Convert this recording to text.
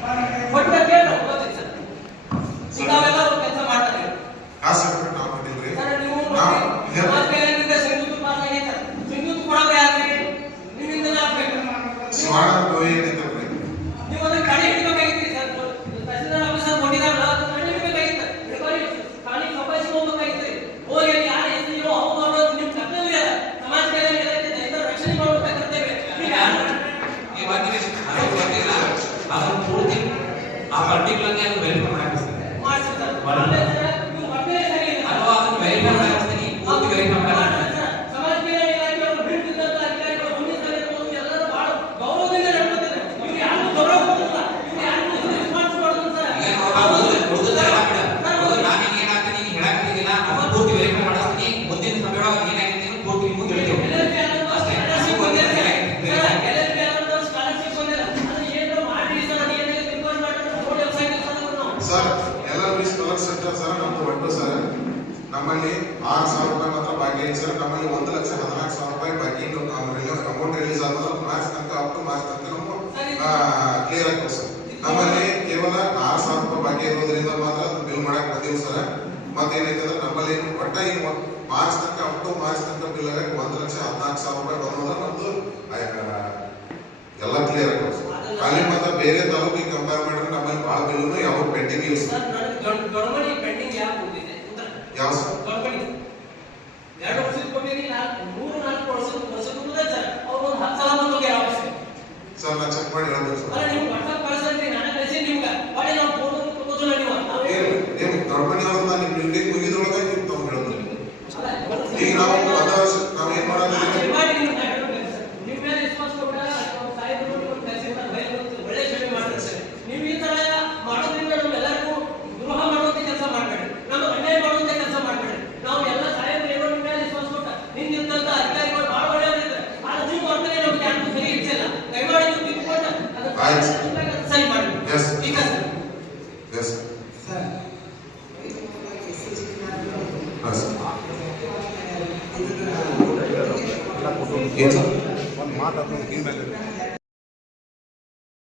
Para que particular ने welcome. ನಮ್ಮಲ್ಲಿ ಆರು ಸಾವಿರ ರೂಪಾಯಿ ಮಾತ್ರ ಬಾಕಿ ಐತೆ ಸರ್ ನಮ್ಮಲ್ಲಿ ಒಂದು ಲಕ್ಷ ಹದಿನಾಲ್ಕು ಸಾವಿರ ರೂಪಾಯಿ ಬಾಕಿ ಅಮೌಂಟ್ ರಿಲೀಸ್ ಆದ್ರೆ ಮಾರ್ಚ್ ತನಕ ಅಪ್ ಟು ಮಾರ್ಚ್ ತನಕ ನಮ್ಮ ಕ್ಲಿಯರ್ ಆಗ್ತದೆ ಸರ್ ನಮ್ಮಲ್ಲಿ ಕೇವಲ ಆರು ಸಾವಿರ ರೂಪಾಯಿ ಬಾಕಿ ಇರೋದ್ರಿಂದ ಮಾತ್ರ ಅದು ಬಿಲ್ ಮಾಡಕ್ ಬಂದೀವಿ ಸರ್ ಮತ್ತೇನೈತಂದ್ರೆ ನಮ್ಮಲ್ಲಿ ಏನು ಒಟ್ಟ ಒಂದ್ ಮಾರ್ಚ್ ತನಕ ಅಪ್ ಟು ಮಾರ್ಚ್ ತನಕ ಬಿಲ್ ಆಗಕ್ಕೆ ಒಂದು ಲಕ್ಷ ಹದಿನಾಲ್ಕು ಸಾವಿರ ರೂಪಾಯಿ ಬಂದ್ರೆ ನಮ್ದು ಆ, ಎಲ್ಲ ಕ್ಲಿಯರ್ ಆಗ್ತದೆ ಅಲ್ಲಿ ಮತ್ತೆ ಬೇರೆ ತಾಲೂಕಿಗೆ ಕಂಪೇರ್ ಮಾಡಿದ್ರೆ ನಮ್ಮಲ್ಲಿ ಭಾಳ ಬಿಲ್ಲು ಯಾವ ಪೆಂಡಿಂಗ್ ಇಲ್ಲ ಸರ್ ಎರಡು ವರ್ಷದ ಕೊಟ್ಟಿರಿ ನಾಲ್ಕು ಮೂರು ನಾಲ್ಕು ವರ್ಷದ ವರ್ಷದ ಉಳಿದ ಸರ್ ಅವ್ರು ಒಂದು ಹತ್ತು ಸಲ ಬಂದು ಹೋಗ್ಯಾರ ಆಫೀಸ್ಗೆ ಸರ್ ನಾ ಚೆಕ್ ಮಾಡಿ ಹೇಳ್ಬೇಕು ಅಲ್ಲ ಸರ್ ನೀವು ವಾಟ್ಸಪ್ ಕಳ್ಸಲ್ರಿ ನಾನು ಕಳಿಸಿ ನಿಮ್ಗೆ ಒಳ್ಳೆ ನಾವು ಫೋನ್ ತಗೋದಿಲ್ಲ ನೀವು ನಾವು ಏನು ಏನು ದೊಡ್ಡಮನಿ ಅವ್ರನ್ನ ನಿಮ್ಮ ಬಿಲ್ಡಿಂಗ್ ಮುಗಿದ್ರೊಳಗೆ ನೀವು ತಗೊಂಡು ಹೇಳೋದು ಅಲ್ಲ ಈಗ ನಾವು ಒಂದು ವರ್ಷ ನಾವು ಏನು ಸರ್ ಒಂದು ಮಾತಾಡೋದು